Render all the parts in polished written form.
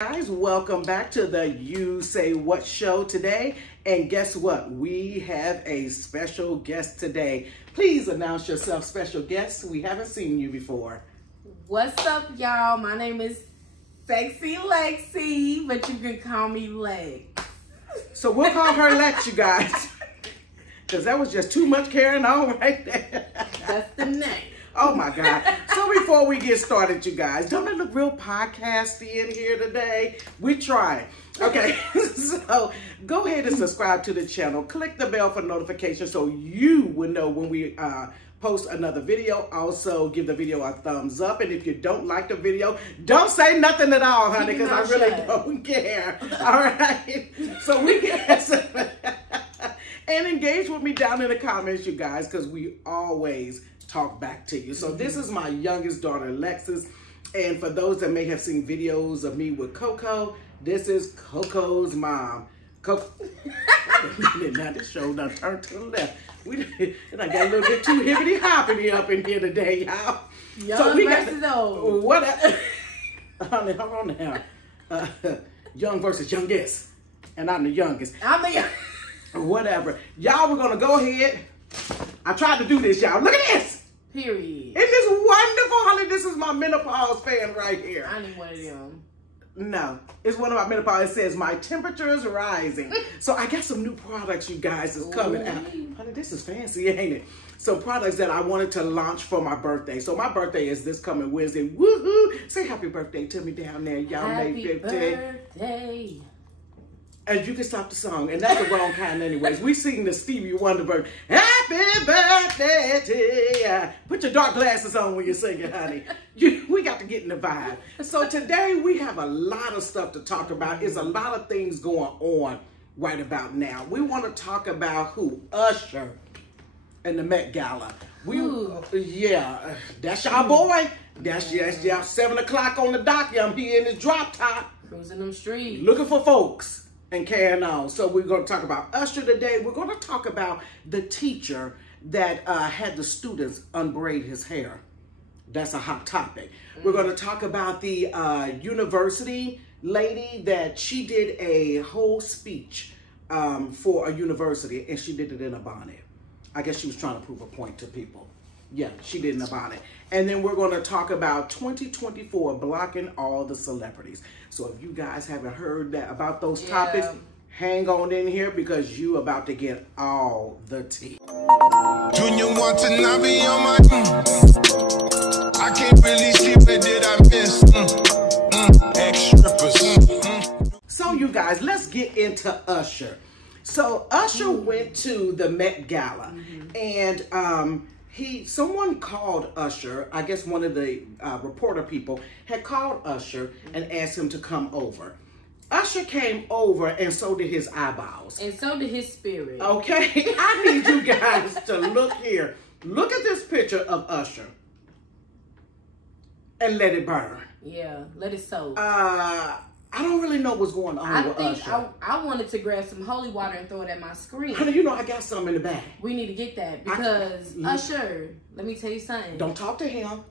Guys, welcome back to the You Say What show today. And guess what? We have a special guest today. Please announce yourself, special guest. We haven't seen you before. What's up, y'all? My name is Sexy Lexi, but you can call me Lexx. So we'll call her Lexx, you guys. Because that was just too much carrying on right there. That's the name. Oh my God. So before we get started, you guys, don't it look real podcasty in here today? We're trying. Okay, so go ahead and subscribe to the channel. Click the bell for notifications so you will know when we post another video. Also, give the video a thumbs up. And if you don't like the video, don't say nothing at all, honey, because I really don't care. All right? So we get and engage with me down in the comments, you guys, because we always talk back to you. So this is my youngest daughter, Lexx, and for those that may have seen videos of me with Koko, this is Koko's mom. Koko. Now this show done turned to the left. And I got a little bit too hippity hoppity up in here today, y'all. Young versus old. What? Honey, hold on now. Young versus youngest, and I'm the youngest. I'm the youngest. Whatever, y'all. We're gonna go ahead. I tried to do this, y'all. Look at this. Period. Isn't this wonderful, honey? This is my menopause fan right here. I need one of them. No, it's one of my menopause. It says, my temperature is rising. So I got some new products, you guys, is coming out. Honey, this is fancy, ain't it? Some products that I wanted to launch for my birthday. So my birthday is this coming Wednesday. Woohoo! Say happy birthday to me down there, y'all. May 15th. Birthday. And you can stop the song, and that's the wrong kind anyways. We sing the Stevie Wonder version. Happy birthday to you. Put your dark glasses on when you sing it, honey. We got to get in the vibe. So today we have a lot of stuff to talk about. There's a lot of things going on right about now. We want to talk about who? Usher and the Met Gala. Yeah, that's y'all boy. That's y'all 7 o'clock on the dock. I'm here in this drop top. Cruising them streets. Looking for folks. And carrying on. So we're going to talk about Usher today. We're going to talk about the teacher that had the students unbraid his hair. That's a hot topic. We're going to talk about the university lady that she did a whole speech for a university, and she did it in a bonnet. I guess she was trying to prove a point to people. Yeah, she did in a bonnet. And then we're going to talk about 2024 blocking all the celebrities. So if you guys haven't heard that about those topics, hang on in here because you about to get all the tea. Junior want to not be on my I can't really see what did I miss ex-strippers. So you guys, let's get into Usher. So Usher went to the Met Gala and someone called Usher, I guess one of the reporter people had called Usher and asked him to come over. Usher came over and so did his eyeballs. And so did his spirit. Okay, I need you guys to look here. Look at this picture of Usher. And let it burn. Yeah, let it soak. I don't really know what's going on with Usher. I wanted to grab some holy water and throw it at my screen. Honey, you know I got some in the bag. We need to get that because Usher, let me tell you something. Don't talk to him.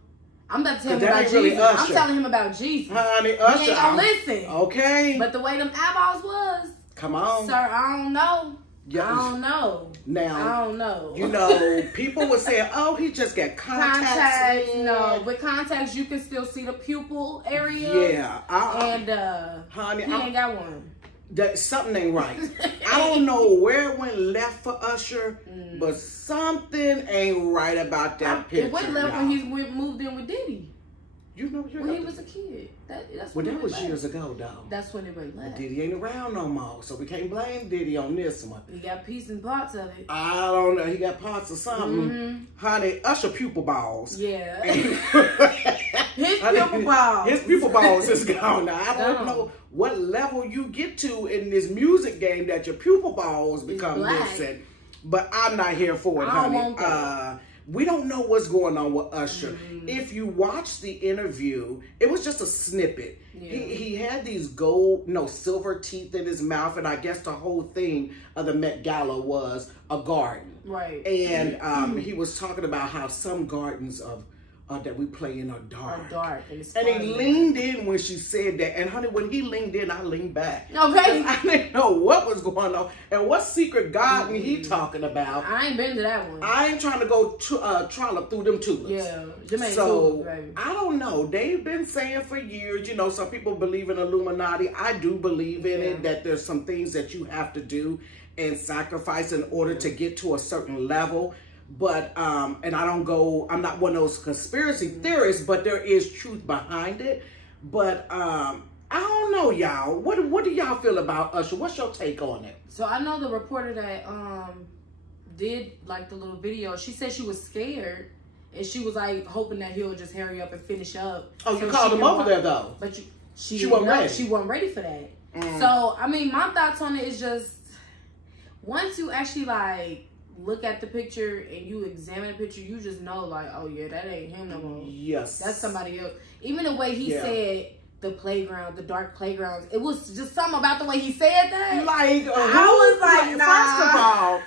I'm about to tell him about Jesus. Really I'm telling him about Jesus. Honey, Usher. He ain't gonna listen. Okay. But the way them eyeballs was. Come on. Sir, I don't know. Yes. I don't know. Now, I don't know. You know, people would say, oh, he just got contacts. No, with contacts, you can still see the pupil area. Yeah. And honey, he ain't got one. Something ain't right. I don't know where it went left for Usher, but something ain't right about that picture. It went left when he moved in with Diddy. You know, when he was a kid. That's well, that was years ago, though. That's when it went left. Diddy ain't around no more, so we can't blame Diddy on this one. He got pieces and parts of it. I don't know. He got parts of something. Honey, Usher pupil balls. Yeah. His pupil balls. His pupil balls is gone now. I don't know what level you get to in this music game that your pupil balls become missing. But I'm not here for it, honey. We don't know what's going on with Usher. If you watch the interview, it was just a snippet. Yeah. He had these silver teeth in his mouth, and I guess the whole thing of the Met Gala was a garden. Right. And he was talking about how some gardens of that we play in a dark. And he leaned in when she said that. And honey, when he leaned in, I leaned back. Okay. I didn't know what was going on. And what secret garden he talking about. I ain't been to that one. I ain't trying to go trollop through them tulips. Yeah. So, baby. I don't know. They've been saying for years, you know, some people believe in Illuminati. I do believe in it, that there's some things that you have to do and sacrifice in order to get to a certain level. But, and I'm not one of those conspiracy theorists, but there is truth behind it. But, I don't know, y'all. What do y'all feel about Usher? What's your take on it? So I know the reporter that, did like the little video, she said she was scared and she was like hoping that he'll just hurry up and finish up. Oh, you called him over there though. But she wasn't ready. She wasn't ready for that. So, I mean, my thoughts on it is just, once you actually like, look at the picture and you examine the picture, you just know like, oh yeah, that ain't him no more. Yes. That's somebody else. Even the way he said the playground, the dark playgrounds, it was just something about the way he said that. Like, I was like, nah. First of all,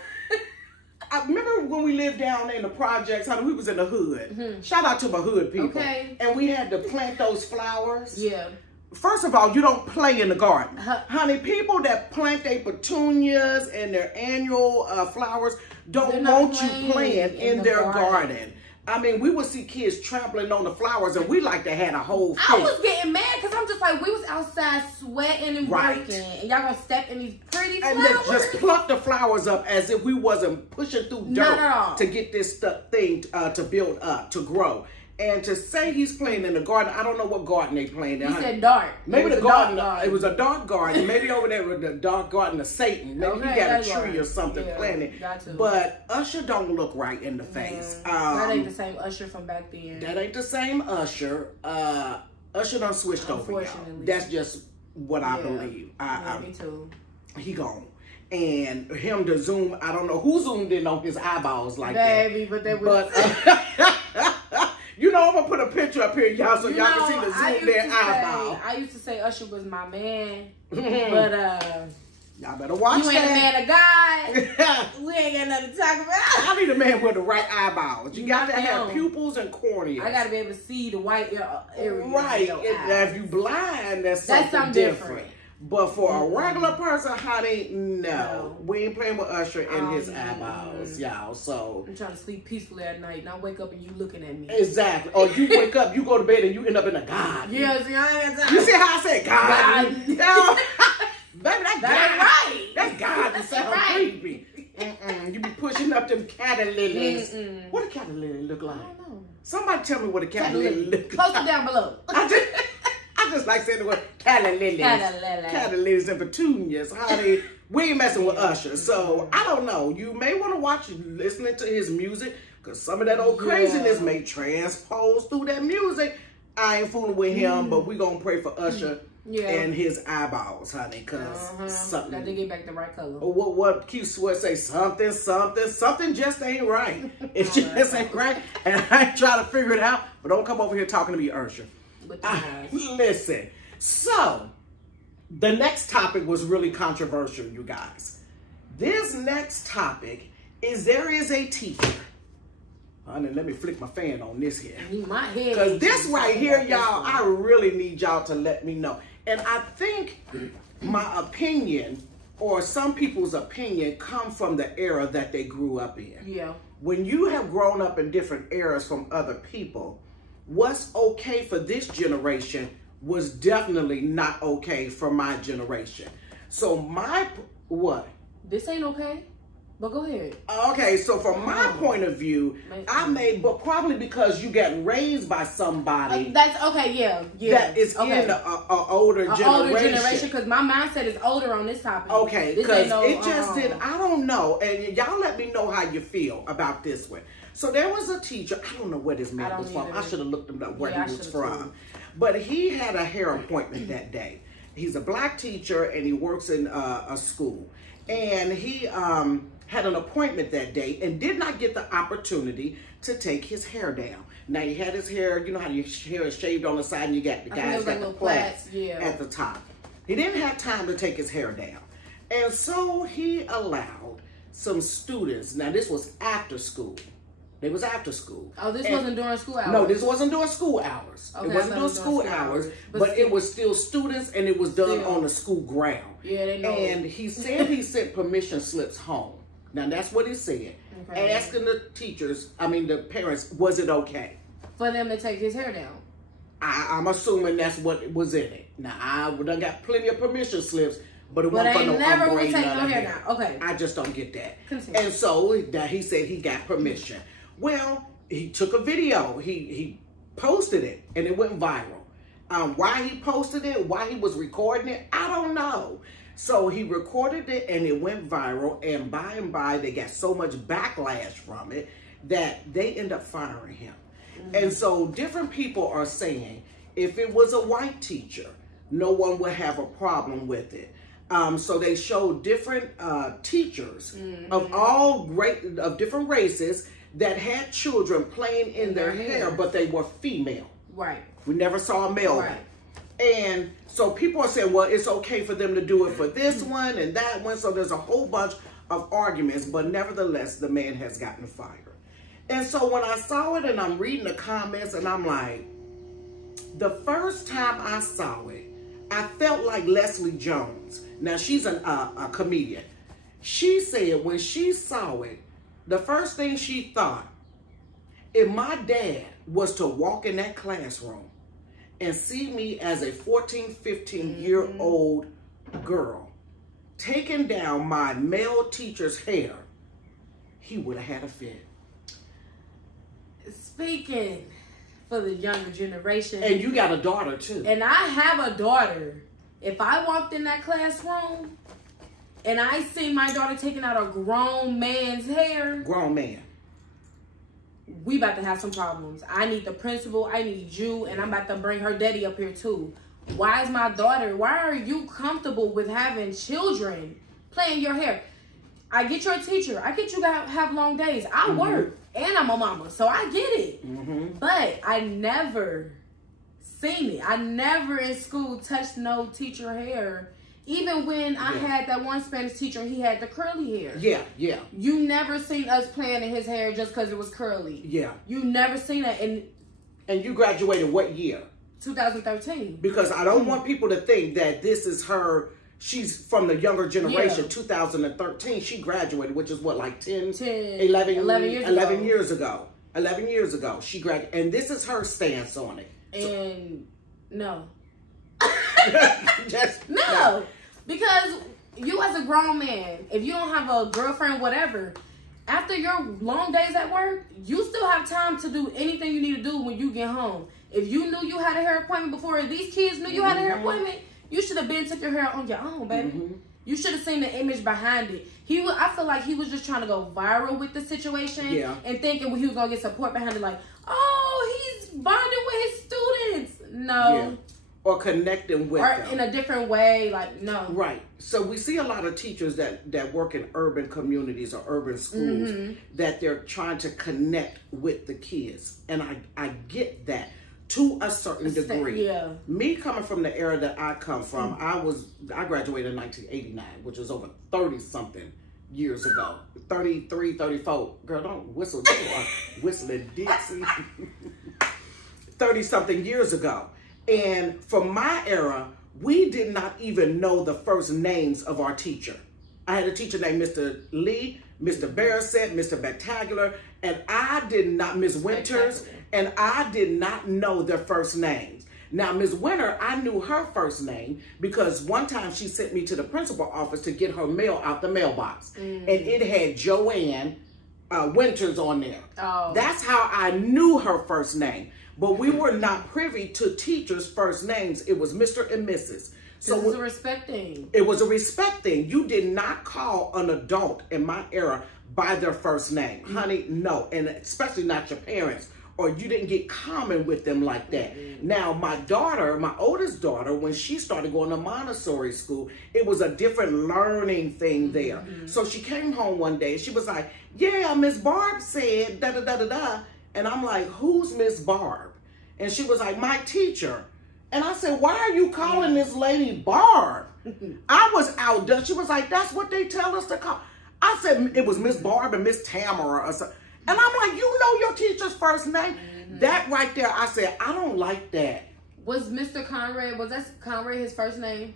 I remember when we lived down in the projects, honey, we was in the hood. Shout out to my hood people. Okay. And we had to plant those flowers. Yeah. First of all, you don't play in the garden. Honey, people that plant their petunias and their annual flowers don't want you playing in their garden. I mean, we would see kids trampling on the flowers, and we like to have a whole fit. I was getting mad because I'm just like, we was outside sweating and working, and y'all gonna step in these pretty flowers? And then just pluck the flowers up as if we wasn't pushing through dirt to get this thing to build up, to grow. And to say he's playing in the garden, I don't know what garden they playing in. He said dark. Maybe the garden, it was a dark garden. Maybe over there was the dark garden of Satan. Maybe he got a tree or something planted. But Usher don't look right in the face. That ain't the same Usher from back then. That ain't the same Usher. Usher done switched over, y'all. That's just what I believe. Me too. He gone. And him to zoom, I don't know who zoomed in on his eyeballs like that. Baby, but they was... You know, I'm going to put a picture up here, y'all, so y'all can see the zoom their eyeball. I used to say Usher was my man, but y'all better watch you that. Ain't a man of God. We ain't got nothing to talk about. I need a man with the right eyeballs. You got to have pupils and corneas. I got to be able to see the white area. Right. If you blind, that's something different. But for a regular person, honey, no. We ain't playing with Usher and his eyeballs, y'all. So I'm trying to sleep peacefully at night, and I wake up and you looking at me. Exactly. Or you wake up, you go to bed, and you end up in a garden. Yeah, see, I ain't got time. You see how I said garden? Yeah. Baby, that's right. That's garden sound creepy. You be pushing up them cattle lilies. What a cattle lily look like? I don't know. Somebody tell me what a cattle lily look like. Post it down below. I just like saying the word cattle lilies. Cattle lilies and petunias. Honey, we ain't messing with Usher. So, I don't know. You may want to watch listening to his music, because some of that old craziness may transpose through that music. I ain't fooling with him, but we going to pray for Usher and his eyeballs, honey, because something. Got to get back the right color. What Q Sweat say? Something just ain't right. It just ain't right. And I ain't trying to figure it out, but don't come over here talking to me, Usher. Listen, so the next topic was really controversial, you guys. This next topic is there is a teacher. Honey, let me flick my fan on this here. Because this right here, y'all, I really need y'all to let me know. And I think my opinion, or some people's opinion, come from the era that they grew up in. Yeah. When you have grown up in different eras from other people, what's okay for this generation was definitely not okay for my generation. So what? This ain't okay, but go ahead. Okay, so from my point of view, but probably because you got raised by somebody. That's okay, yeah. That is in an older generation. Older generation, because my mindset is older on this topic. Okay, because it just did, I don't know. And y'all let me know how you feel about this one. So there was a teacher, I don't know where this man was from. I should have looked him up where he was from. But he had a hair appointment that day. He's a black teacher and he works in a school. And he had an appointment that day and did not get the opportunity to take his hair down. Now he had his hair, you know how your hair is shaved on the side and you got the guys got the plaits at the top. He didn't have time to take his hair down. And so he allowed some students, now this was after school, They was after school. Oh, this wasn't during school hours? No, this wasn't during school hours. Okay, it wasn't during school hours, but it was still students, and it was done on the school ground. Yeah, they know. And he said he sent permission slips home. Now, that's what he said. Okay. Asking the teachers, the parents, was it okay? For them to take his hair down. I'm assuming that's what was in it. Now, I got plenty of permission slips, but it wasn't for no never would take no hair down. Okay. I just don't get that. Continue. And so that he said he got permission. Well, he took a video. He posted it, and it went viral. Why he posted it, why he was recording it, I don't know. So he recorded it, and it went viral, and by, they got so much backlash from it that they end up firing him. And so different people are saying if it was a white teacher, no one would have a problem with it. So they showed different teachers of different races that had children playing in their hair, but they were female. Right. We never saw a male one. And so people are saying, well, it's okay for them to do it for this one and that one. So there's a whole bunch of arguments, but nevertheless, the man has gotten fired. And so when I saw it and I'm reading the comments and I'm like, the first time I saw it, I felt like Leslie Jones. Now, she's a comedian. She said when she saw it, the first thing she thought, if my dad was to walk in that classroom and see me as a 14, 15-year-old girl taking down my male teacher's hair, he would have had a fit. Speaking for the younger generation. And you got a daughter, too. And I have a daughter. If I walked in that classroom and I see my daughter taking out a grown man's hair. Grown man. We about to have some problems. I need the principal. I need you. And I'm about to bring her daddy up here, too. Why is my daughter, why are you comfortable with having children playing your hair? I get you're a teacher. I get you to have long days. I work. And I'm a mama, so I get it. But I never seen it. I never in school touched no teacher hair. Even when I had that one Spanish teacher, he had the curly hair. Yeah. You never seen us playing in his hair just because it was curly. Yeah. You never seen that. And you graduated what year? 2013. Because I don't want people to think that this is her. She's from the younger generation, 2013. She graduated, which is what, like 11 years ago. 11 years ago, she graduated. And this is her stance on it. And no. No. Because you as a grown man, if you don't have a girlfriend, whatever, after your long days at work, you still have time to do anything you need to do when you get home. If you knew you had a hair appointment before these kids knew you had a hair appointment, you should have been took your hair on your own, baby. You should have seen the image behind it. I feel like he was just trying to go viral with the situation and thinking he was going to get support behind it. Like, oh, he's bonding with his students. No. Yeah. Or connecting with them. Or in a different way. Like, no. Right. So we see a lot of teachers that work in urban communities or urban schools that they're trying to connect with the kids. And I get that. To a certain degree. Yeah. Me coming from the era that I come from, I graduated in 1989, which was over 30-something years ago. 33, 34. Girl, don't whistle. Whistling Dixie. 30-something years ago. And from my era, we did not even know the first names of our teacher. I had a teacher named Mr. Lee, Mr. Barrett, Mr. Spectacular, and I did not, Miss Winters, and I did not know their first names. Now, Miss Winter, I knew her first name because one time she sent me to the principal office to get her mail out the mailbox. And it had Joanne Winters on there. Oh. That's how I knew her first name. But we were not privy to teachers' first names. It was Mr. and Mrs. So it was a respect thing. It was a respect thing. You did not call an adult in my era by their first name. Honey, no. And especially not your parents. Or you didn't get common with them like that. Now, my daughter, my oldest daughter, when she started going to Montessori school, it was a different learning thing there. So she came home one day and she was like, yeah, Miss Barb said da-da-da-da-da. And I'm like, who's Miss Barb? And she was like, my teacher. And I said, why are you calling this lady Barb? I was outdone. She was like, that's what they tell us to call. I said, it was Miss Barb and Miss Tamara or something. And I'm like, you know your teacher's first name? That right there, I said, I don't like that. Was Mr. Conrad, was that Conrad his first name?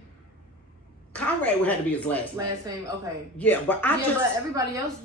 Conrad would have to be his last name. Last name, okay. Yeah, but but everybody else,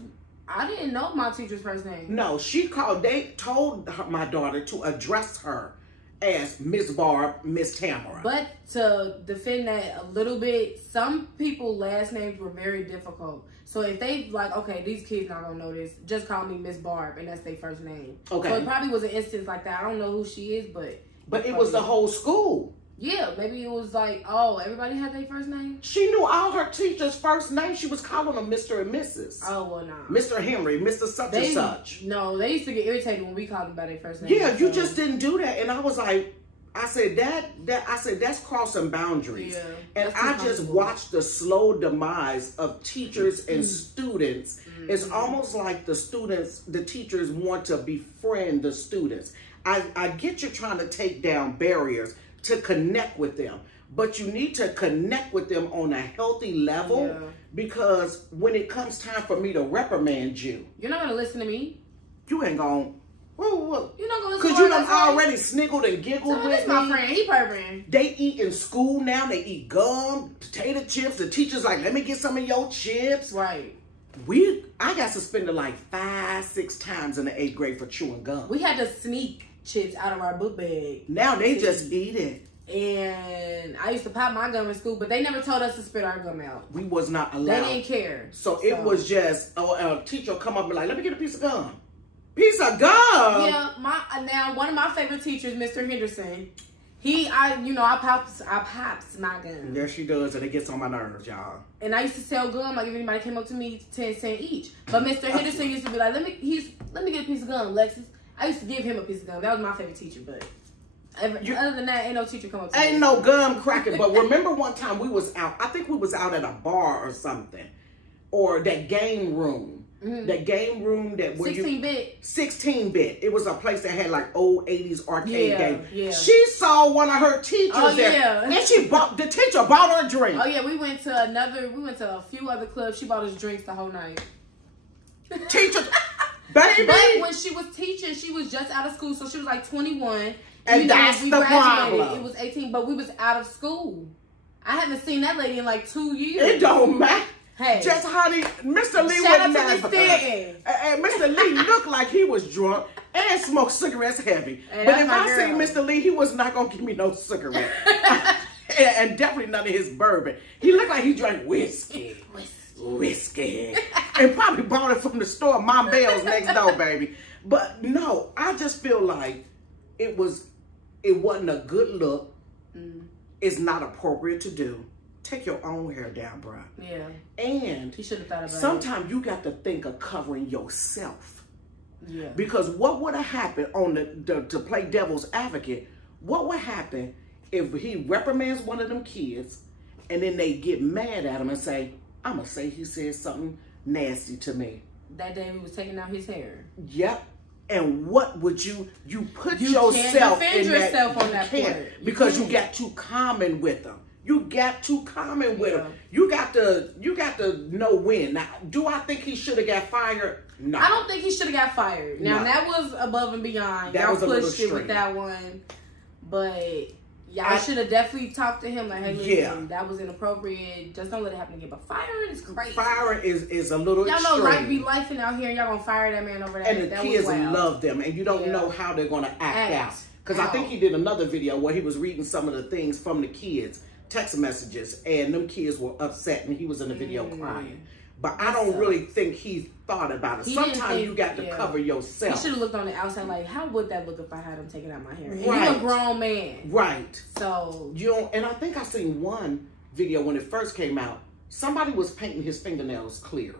I didn't know my teacher's first name. No, they told my daughter to address her as Miss Barb, Miss Tamara. But to defend that a little bit, some people last names were very difficult. So if they like, okay, these kids not gonna know this, just call me Miss Barb, and that's their first name. Okay. So it probably was an instance like that. I don't know who she is, but it was the whole school. Yeah, maybe it was like, oh, everybody had their first name? She knew all her teachers' first names. She was calling them Mr. and Mrs. Oh, well, nah. Mr. Henry, Mr. Such and such. No, they used to get irritated when we called them by their first name. Yeah, you just didn't do that. And I was like, I said, that's crossing boundaries. Yeah, and I just watched the slow demise of teachers and students. It's almost like the teachers want to befriend the students. I get you trying to take down barriers to connect with them, but you need to connect with them on a healthy level, because when it comes time for me to reprimand you, you're not gonna listen to me. You ain't gonna. Whoa. You're not gonna listen. Because you done already sniggled and giggled with me. My friend, he purring. They eat in school now. They eat gum, potato chips. The teacher's like, let me get some of your chips. Right. I got suspended like 5-6 times in the 8th grade for chewing gum. We had to sneak chips out of our book bag. Now they just eat it. And I used to pop my gum in school, but they never told us to spit our gum out. We was not allowed. They didn't care. So it was just, a teacher will come up and be like, let me get a piece of gum. Piece of gum? Yeah, now one of my favorite teachers, Mr. Henderson, I pops my gum. There she does, and it gets on my nerves, y'all. And I used to sell gum, like if anybody came up to me, 10 cents each. But Mr. Henderson used to be like, let me get a piece of gum, Lexus. I used to give him a piece of gum. That was my favorite teacher, but other than that, ain't no teacher come up to me. Ain't no gum cracking. But remember one time we was out, I think we was out at a bar or something, or that game room. That game room that 16-bit. 16-bit. It was a place that had like old 80s arcade games. Yeah. She saw one of her teachers there. And the teacher bought her a drink. Oh yeah, we went to a few other clubs. She bought us drinks the whole night. Teacher, baby. But when she was teaching, she was just out of school, so she was like 21. And that's the problem. It was 18, but we was out of school. I haven't seen that lady in like 2 years. It don't matter. Hey, just honey, Mr. Lee was never. And Mr. Lee looked like he was drunk and smoked cigarettes heavy. Hey, but if I seen Mr. Lee, he was not gonna give me no cigarette, and definitely none of his bourbon. He looked like he drank whiskey, and probably bought it from the store, Mom Bell's next door, baby. But no, I just feel like it wasn't a good look. It's not appropriate to do. Take your own hair down, bro. Yeah. And you should have thought about it. Sometimes you got to think of covering yourself. Yeah. Because what would have happened to play devil's advocate, what would happen if he reprimands one of them kids and then they get mad at him and say, I'm going to say he said something nasty to me. That day we was taking out his hair. Yep. And what would you put yourself can't defend yourself on that point. Because you got too common with them. You got too common with him. You got to know when. Now, do I think he should have got fired? No. I don't think he should have got fired. Now, that was above and beyond. Y'all pushed it with that one. But y'all should have definitely talked to him like, hey, listen, that was inappropriate. Just don't let it happen again. But firing is crazy. Firing is a little extreme. Y'all know life be lifing out here, and y'all gonna fire that man over there. And the kids love them, and you don't know how they're gonna act out. Because I think he did another video where he was reading some of the things from the kids. Text messages, and them kids were upset, and he was in the video crying. But I don't really think he thought about it. Sometimes you got to cover yourself. He should have looked on the outside like, how would that look if I had him taking out my hair? And you're a grown man. Right. So. And I think I seen one video when it first came out. Somebody was painting his fingernails clear.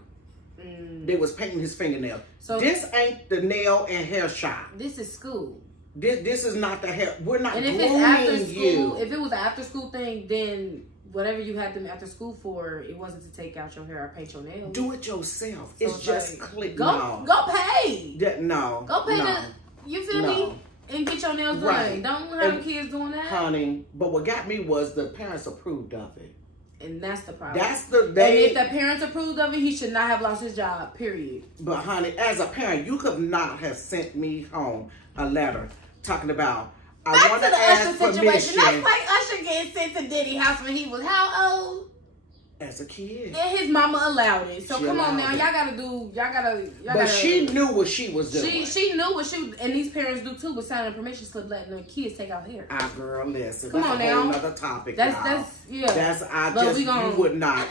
They was painting his fingernails. So this ain't the nail and hair shop. This is school. This is not the hair. We're not grooming you. If it was an after school thing, then whatever you had them after school for, it wasn't to take out your hair or paint your nails. Do it yourself. So it's just click. Go pay. Go pay you feel me? And get your nails done. Don't have kids doing that. Honey, but what got me was the parents approved of it. And that's the problem. And if the parents approved of it, he should not have lost his job, period. But honey, as a parent, you could not have sent me home a letter talking about, I want to ask permission. That's like Usher getting sent to Diddy's house when he was how old? As a kid. And his mama allowed it. So come on now, y'all gotta. She knew what she was doing. She knew what she was, and these parents do too, with signing a permission slip letting their kids take out hair. Girl, listen. Come on that's a now. whole other topic. You would not.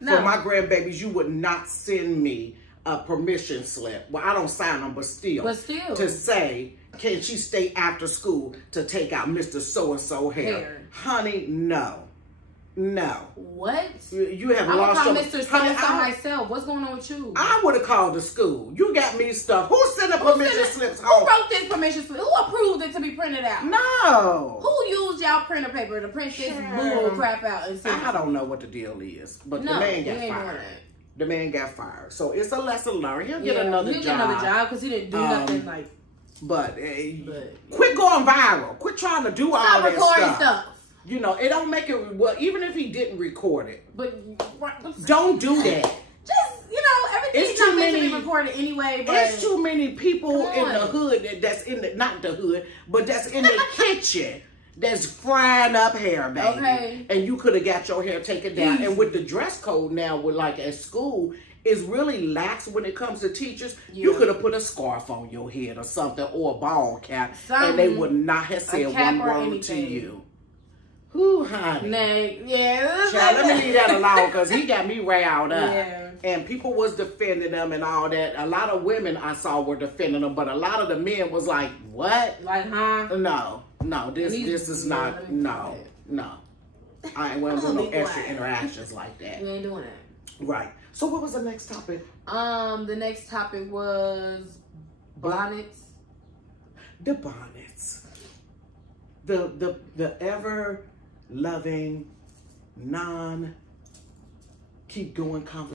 No. For my grandbabies, you would not send me a permission slip. Well, I don't sign them, but still. To say, can she stay after school to take out Mr. So-and-so hair? Honey, no. No. What? You have lost your... Mr. So-and-so myself. What's going on with you? I would have called the school. You got me stuff. Who sent the permission slips home? Who wrote this permission slip? Who approved it to be printed out? No. Who used y'all printer paper to print this bull crap out? And I don't know what the deal is, but the man got fired. The man got fired. So it's a lesson learned. He'll get another job. He'll get another job because he didn't do nothing like... But quit going viral. Quit trying to do all that stuff. You know, it don't make it, well, even if he didn't record it. But don't do that. Just, you know, everything's not meant to be recorded anyway. But it's too many people in the hood that's in the, not the hood, but that's in the kitchen that's frying up hair, baby. Okay. And you could have got your hair taken down. And with the dress code now, with like at school, is really lax when it comes to teachers. Yeah. You could have put a scarf on your head or something, or a ball cap, and they would not have said one word to you. Who, honey? Child, let me leave that alone because he got me riled up. Yeah. And people was defending them and all that. A lot of women I saw were defending them, but a lot of the men was like, what? Like, huh? No, this is not, no. I ain't want to do no extra interactions like that. We ain't doing that. Right. So what was the next topic? The next topic was bonnets. The bonnets. The ever loving, keep going conversation.